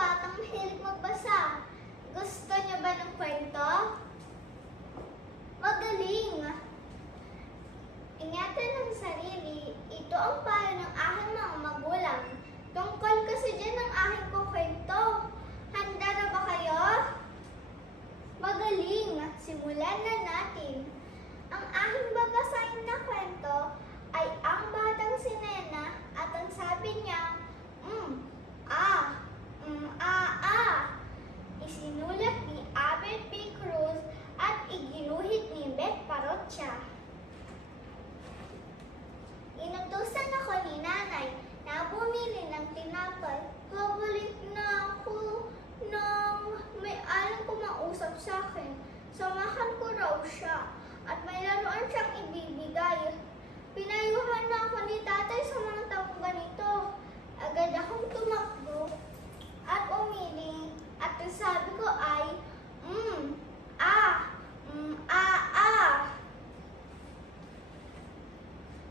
batang mahilig magbasa. Gusto niyo ba ng kwento? Magaling! Ingatan ng sarili, ito ang payo ng aking mga magulang. Tungkol kasi dyan ang aking kukwento. Handa na ba kayo? Magaling! Simulan na natin. Ang aking babasahin na kwento ay ang batang si Nena at ang sabi niya, Isinulat ni Albert B. Cruz at iginuhit ni Beth Parrocha. Inutusan ako ni Nanay na bumili ng tinapay. Pabalik na ako nang may aling kumausap sa akin. Samahan ko raw siya at may laruan siyang ibibigay. Pinayuhan na ako ni Tatay sa mga taong ganito. Agad akong tumakbo at umiling at ang sabi ko ay,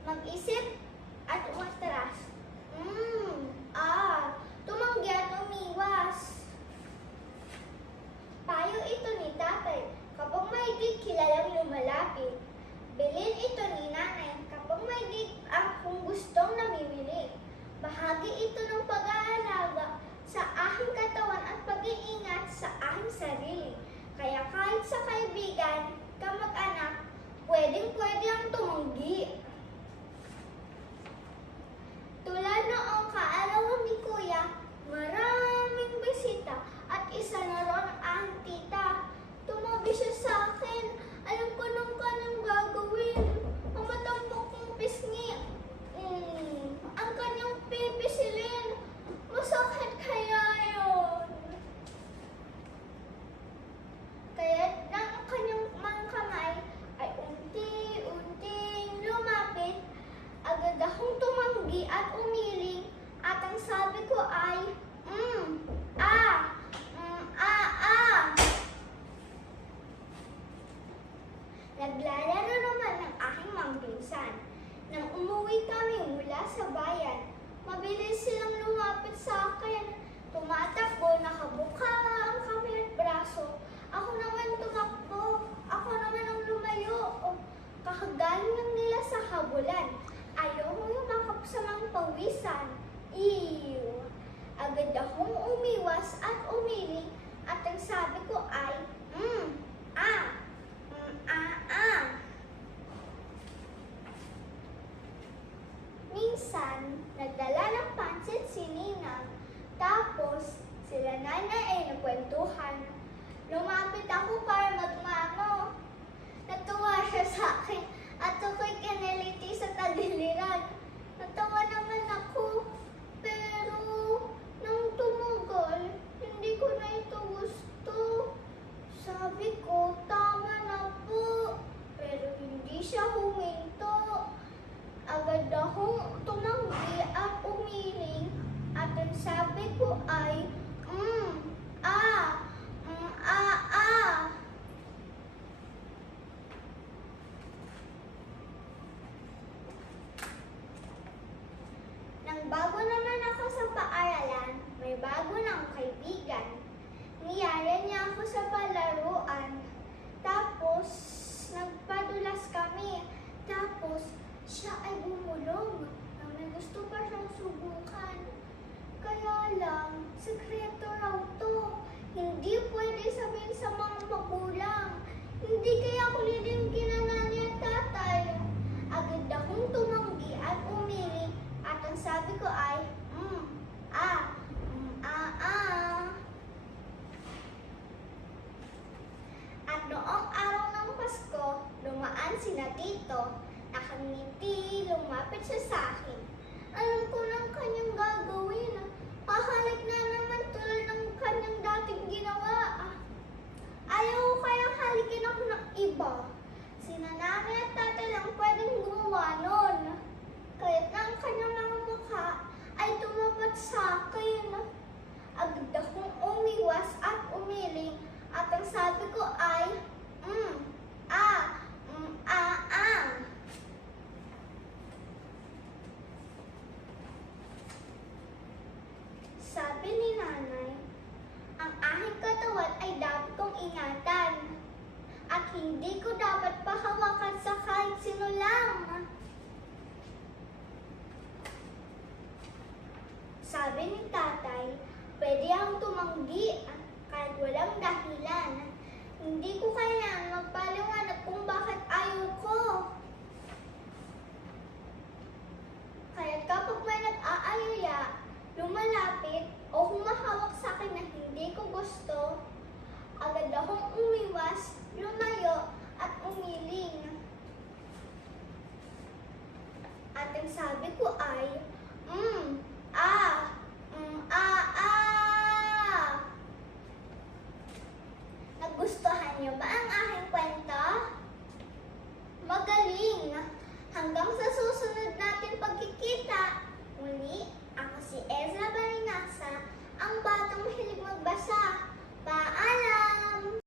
Mag-isip at umatras. Tumanggi at umiwas. Payo ito ni Tatay kapag may di kilalang lumalapit. Bilin ito ni Nanay kapag may di akong gustong namimili. Bahagi ito ng pag-aalaga sa aking katawan at pag-iingat sa aking sarili. Kaya kahit sa kaibigan, kamag-anak, pwedeng-pwede ang tumanggi. Tulad noong kaarawan ni Kuya, maraming bisita at isa na ron ang aking tita. Tumabi siya sa akin. Alam ko nung kanyang gagawin. Ang matambok kong pisngi. Ang kanyang pipisilin. Masakit kaya yun. Kaya ang kanyang mga kamay ay unti-unting lumapit. Agad akong tumanggi at umiling. At ang sabi ko ay, Naglalaro naman ng aking mga pinsan. Nang umuwi kami mula sa bayan, mabilis silang lumapit sa akin. Tumatakbo, nakabuka ang kamay at braso. Ako naman tumakbo. Ako naman ang lumayo. Kakagaling lang nila sa habulan. Ayaw mo yumakap sa mga pawisan. Ew! Agad akong umiwas at umiling at ang sabi ko ay, Minsan, nagdala ng pansit si Ninang. Tapos, sila Nanay ay nagkwentuhan. Lumapit ako para magmano. Natuwa siya sa akin at ako'y kiniliti sa tagiliran. Natawa naman ako. Pero, nang tumugal, hindi ko na ito gusto. Sabi ko, tama na po. Pero hindi siya huminto. Agad akong tumanggi at umiling. At ang sabi ko ay, Nang bago naman ako sa paaralan, may bago na akong kaibigan. Niyaya niya ako sa palaruan. Tapos, nagpadulas kami. Tapos, siya ay bumulong na may gusto pa siyang subukan. Kaya lang, sekreto raw to. Hindi pwede sabihin sa mga magulang. Hindi kaya kulitin kina Nanay at Tatay. Agad akong tumanggi at umiling at ang sabi ko ay, At noong araw ng Pasko, dumaan sina Tito. Nakangiti, lumapit siya sa akin. Alam ko ng kanyang gagawin. Pahalik na naman tulad ng kanyang dating ginawa. Ayaw ko kayang halikin ako ng iba. Sina Nanay at Tatay lang pwedeng gumawa nun. Kahit na ang kanyang mga mukha ay tumapat sa akin. Agad akong umiwas at umiling at ang sabi ko ay, Sabi ni Nanay, ingatan. At hindi ko dapat pahawakan sa kahit sino lang. Sabi ni tatay, pwede akong tumanggi kahit walang dahilan. Hindi ko kailangan magpaliwanag kung bakit ayaw ko. Kaya kapag may nag-aayaya, lumalapit o humahawak sa akin na hindi ko gusto, agad akong umiwas, lumayo at umiling. At ang sabi ko